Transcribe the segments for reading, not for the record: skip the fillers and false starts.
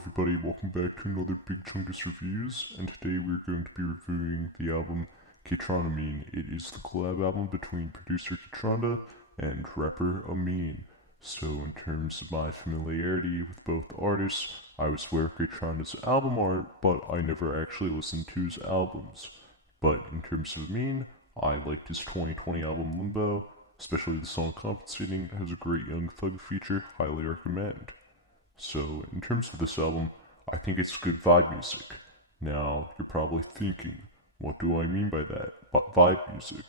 everybody, welcome back to another Big Chungus Reviews, and today we're going to be reviewing the album Kaytraminé. It is the collab album between producer Kaytranada and rapper Aminé. So in terms of my familiarity with both artists, I was aware of Kaytranada's album art, but I never actually listened to his albums. But in terms of Aminé, I liked his 2020 album Mumble, especially the song Compensating. It has a great Young Thug feature, highly recommend. So, in terms of this album, I think it's good vibe music. Now, you're probably thinking, what do I mean by that? Vibe music.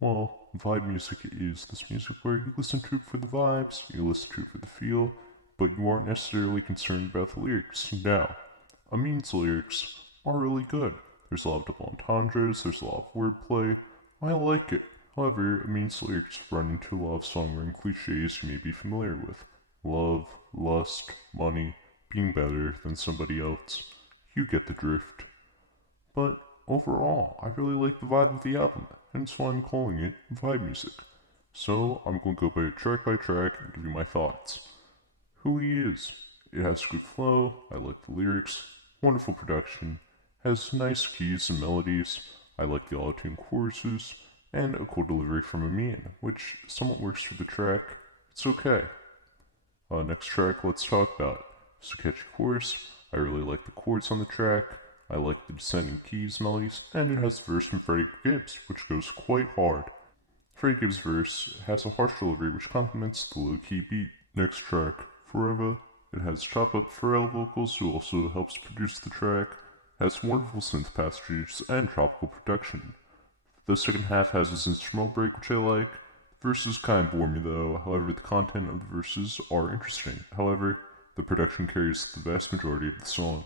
Well, vibe music is this music where you listen to it for the vibes, you listen to it for the feel, but you aren't necessarily concerned about the lyrics. Now, Aminé's lyrics are really good. There's a lot of double entendres, there's a lot of wordplay. I like it. However, Aminé's lyrics run into a lot of songwriting cliches you may be familiar with. Love, lust, money, being better than somebody else. You get the drift. But overall, I really like the vibe of the album, hence why I'm calling it vibe music. So I'm going to go by track and give you my thoughts. Who he is. It has good flow, I like the lyrics, wonderful production, has nice keys and melodies, I like the auto-tune choruses, and a cool delivery from Aminé, which somewhat works for the track. It's okay. Next track, let's talk about. It's a catchy chorus. I really like the chords on the track. I like the descending keys, melodies, and it has a verse from Freddie Gibbs, which goes quite hard. Freddie Gibbs' verse has a harsh delivery which complements the low-key beat. Next track, Forever. It has chop-up Pharrell vocals, who also helps produce the track. Has wonderful synth passages and tropical production. The second half has its instrumental break, which I like. Verses kind of bore me though, however the content of the verses are interesting. However, the production carries the vast majority of the song.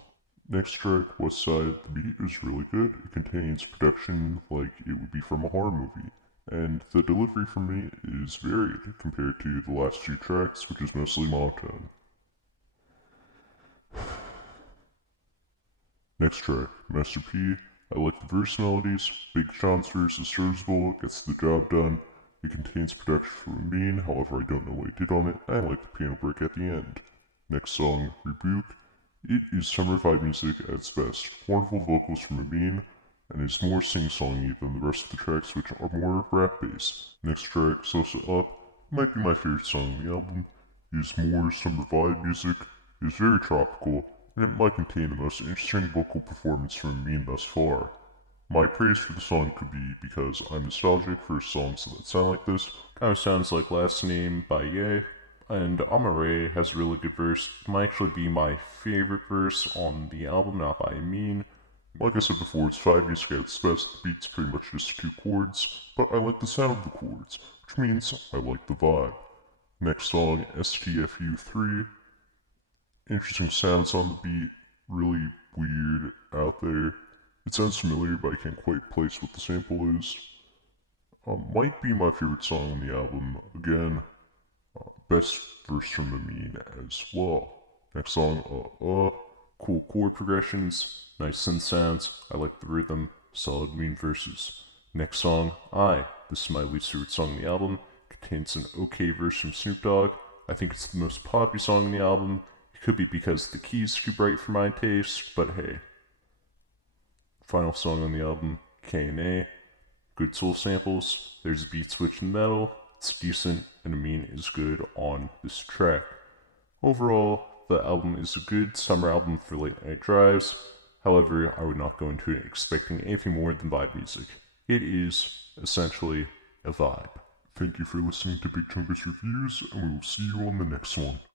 Next track, West Side, the beat is really good. It contains production like it would be from a horror movie. And the delivery from me is varied compared to the last few tracks, which is mostly monotone. Next track, Master P. I like the verse melodies. Big Sean's verse is serviceable, gets the job done. It contains production from Aminé, however I don't know what he did on it. I like the piano break at the end. Next song, Rebuke. It is summer vibe music at its best. Wonderful vocals from Aminé, and is more sing-songy than the rest of the tracks, which are more rap-based. Next track, Sosa Up, might be my favorite song on the album. It is more summer vibe music, it is very tropical, and it might contain the most interesting vocal performance from Aminé thus far. My praise for the song could be because I'm nostalgic for songs that sound like this. Kind of sounds like Last Name by Ye, and Aminé has a really good verse. It might actually be my favorite verse on the album, not by Aminé. Like I said before, it's vibe music at its best. The beat's pretty much just two chords, but I like the sound of the chords, which means I like the vibe. Next song, STFU3. Interesting sounds on the beat, really weird out there. It sounds familiar, but I can't quite place what the sample is. Might be my favorite song on the album. Again, best verse from Aminé as well. Next song, cool chord progressions, nice synth sounds. I like the rhythm, solid mean verses. Next song, This is my least favorite song on the album. Contains an okay verse from Snoop Dogg. I think it's the most poppy song on the album. It could be because the key's too bright for my taste, but hey. Final song on the album, K&A. Good soul samples, there's a beat switch in the middle, it's decent, and Aminé is good on this track. Overall, the album is a good summer album for late night drives. However, I would not go into it expecting anything more than vibe music. It is essentially a vibe. Thank you for listening to Big Chungus Reviews, and we will see you on the next one.